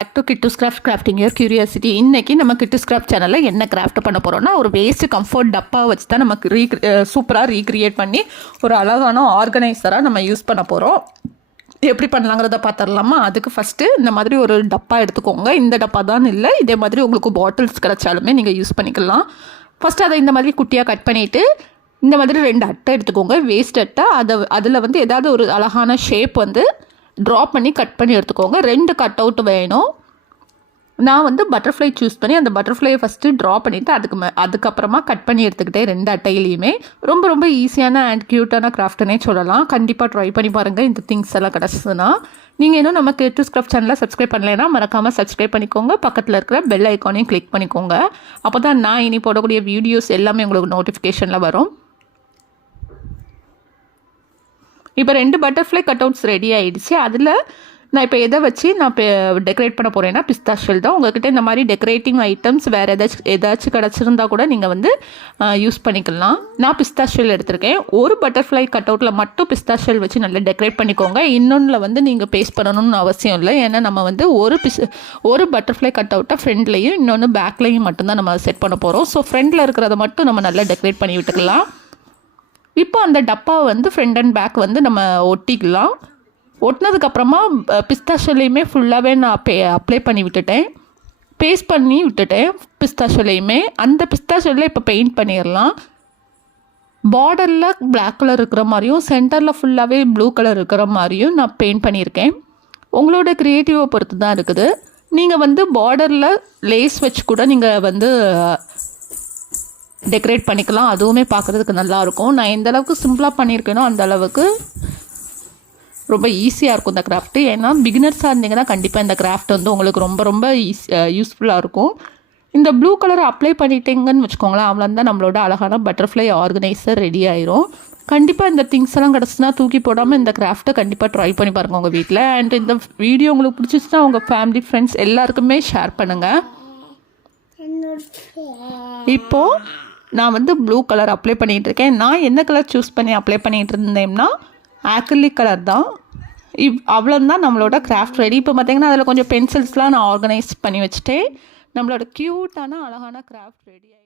Back to Kittoos crafting your curiosity. இன்றைக்கி நம்ம Kittus craft சேனலில் என்ன கிராஃப்ட் பண்ண போகிறோம்னா, ஒரு வேஸ்ட் கம்ஃபர்ட் டப்பா வச்சு தான் நமக்கு சூப்பராக ரீக்ரியேட் பண்ணி ஒரு அழகான ஆர்கனைசராக நம்ம யூஸ் பண்ண போகிறோம். எப்படி பண்ணலாங்கிறத பார்த்துடலாமா? அதுக்கு ஃபஸ்ட்டு இந்த மாதிரி ஒரு டப்பா எடுத்துக்கோங்க. இந்த டப்பா தான் இல்லை, இதே மாதிரி உங்களுக்கு பாட்டில்ஸ் கிடச்சாலுமே நீங்கள் யூஸ் பண்ணிக்கலாம். ஃபஸ்ட்டு அதை இந்த மாதிரி குட்டியாக கட் பண்ணிவிட்டு இந்த மாதிரி 2 அட்டை எடுத்துக்கோங்க, வேஸ்ட் அட்டை. அதில் வந்து ஏதாவது ஒரு அழகான ஷேப் வந்து ட்ரா பண்ணி கட் பண்ணி எடுத்துக்கோங்க. 2 கட் அவுட் வேணும். நான் வந்து பட்டர்ஃப்ளை சூஸ் பண்ணி அந்த பட்டர்ஃப்ளையை ஃபஸ்ட்டு ட்ரா பண்ணிவிட்டு அதுக்கப்புறமா கட் பண்ணி எடுத்துக்கிட்டேன் 2 அட்டையிலையுமே. ரொம்ப ஈஸியான அண்ட் க்யூட்டான கிராஃப்ட்னே சொல்லலாம். கண்டிப்பாக ட்ரை பண்ணி பாருங்கள். இந்த திங்ஸ் எல்லாம் கிடச்சிதுன்னா நீங்கள் இன்னும் நம்ம கிட்டூஸ் கிராஃப்ட் சேனலை சப்ஸ்கிரைப் பண்ணலைன்னா மறக்காமல் சப்ஸ்கிரைப் பண்ணிக்கோங்க. பக்கத்தில் இருக்கிற பெல் ஐக்கானையும் கிளிக் பண்ணிக்கோங்க. அப்போ தான் நான் இனி போடக்கூடிய வீடியோஸ் எல்லாமே உங்களுக்கு நோட்டிஃபிகேஷனில் வரும். இப்போ 2 பட்டர்ஃப்ளை கட் அவுட்ஸ் ரெடி ஆகிடுச்சு. அதில் நான் இப்போ எதை வச்சு நான் இப்போ டெக்கரேட் பண்ண போகிறேன்னா பிஸ்தா ஷெல் தான். உங்கள்கிட்ட இந்த மாதிரி டெக்கரேட்டிங் ஐட்டம்ஸ் வேறு ஏதாச்சும் கிடச்சிருந்தா கூட நீங்கள் வந்து யூஸ் பண்ணிக்கலாம். நான் பிஸ்தா ஷெல் எடுத்திருக்கேன். ஒரு பட்டர்ஃப்ளை கட் அவுட்டில் மட்டும் பிஸ்தா ஷெல் வச்சு நல்லா டெக்கரேட் பண்ணிக்கோங்க. இன்னொன்றில் வந்து நீங்கள் பேஸ்ட் பண்ணணும்னு அவசியம் இல்லை. ஏன்னா நம்ம வந்து ஒரு பட்டர்ஃப்ளை கட் அவுட்டை ஃப்ரண்ட்லேயும் இன்னொன்று பேக்லேயும் மட்டும்தான் நம்ம செட் பண்ண போகிறோம். ஸோ ஃப்ரண்டில் இருக்கிறத மட்டும் நம்ம நல்லா டெக்கரேட் பண்ணி விட்டுக்கலாம். இப்போ அந்த டப்பாவை வந்து ஃப்ரண்ட் அண்ட் பேக் வந்து நம்ம ஒட்டிக்கலாம். ஒட்டினதுக்கப்புறமா பிஸ்தா ஷெல்லையுமே ஃபுல்லாகவே நான் அப்ளை பண்ணி விட்டுட்டேன், பேஸ்ட் பண்ணி விட்டுட்டேன் பிஸ்தா ஷெல்லையுமே. அந்த பிஸ்தா ஷெல்லை இப்போ பெயிண்ட் பண்ணிடலாம். பார்டரில் பிளாக் கலர் இருக்கிற மாதிரியும் சென்டரில் ஃபுல்லாகவே ப்ளூ கலர் இருக்கிற மாதிரியும் நான் பெயிண்ட் பண்ணியிருக்கேன். உங்களோட க்ரியேட்டிவை பொறுத்து தான் இருக்குது. நீங்கள் வந்து பார்டரில் லேஸ் வச்சு கூட நீங்கள் வந்து டெக்கரேட் பண்ணிக்கலாம். அதுவுமே பார்க்குறதுக்கு நல்லாயிருக்கும். நான் எந்த அளவுக்கு சிம்பிளாக பண்ணியிருக்கேனோ அந்த அளவுக்கு ரொம்ப ஈஸியாக இருக்கும் இந்த கிராஃப்ட்டு. ஏன்னா பிகினர்ஸாக இருந்தீங்கன்னா கண்டிப்பாக இந்த கிராஃப்ட் வந்து உங்களுக்கு ரொம்ப யூஸ்ஃபுல்லாக இருக்கும். இந்த ப்ளூ கலரை அப்ளை பண்ணிட்டீங்கன்னு வச்சுக்கோங்களேன், அவ்வளோதான் நம்மளோட அழகான பட்டர்ஃப்ளை ஆர்கனைசர் ரெடி ஆயிரும். கண்டிப்பாக இந்த திங்ஸ் எல்லாம் கிடச்சுன்னா தூக்கி போடாமல் இந்த கிராஃப்ட்டை கண்டிப்பாக ட்ரை பண்ணி பாருங்கள் உங்கள் வீட்டில். அண்ட் இந்த வீடியோ உங்களுக்கு பிடிச்சிச்சுன்னா உங்கள் ஃபேமிலி ஃப்ரெண்ட்ஸ் எல்லாருக்குமே ஷேர் பண்ணுங்கள். இப்போது நான் வந்து ப்ளூ கலர் அப்ளை பண்ணிகிட்டு இருக்கேன். நான் என்ன கலர் சூஸ் பண்ணி அப்ளை பண்ணிகிட்டு இருந்தேன்னா ஆக்ரிலிக் கலர் தான். அவ்வளோதான் நம்மளோட கிராஃப்ட் ரெடி. இப்போ பார்த்தீங்கன்னா அதில் கொஞ்சம் பென்சில்ஸ்லாம் நான் ஆர்கனைஸ் பண்ணி வச்சுட்டேன். நம்மளோட க்யூட்டான அழகான கிராஃப்ட் ரெடி ஆகி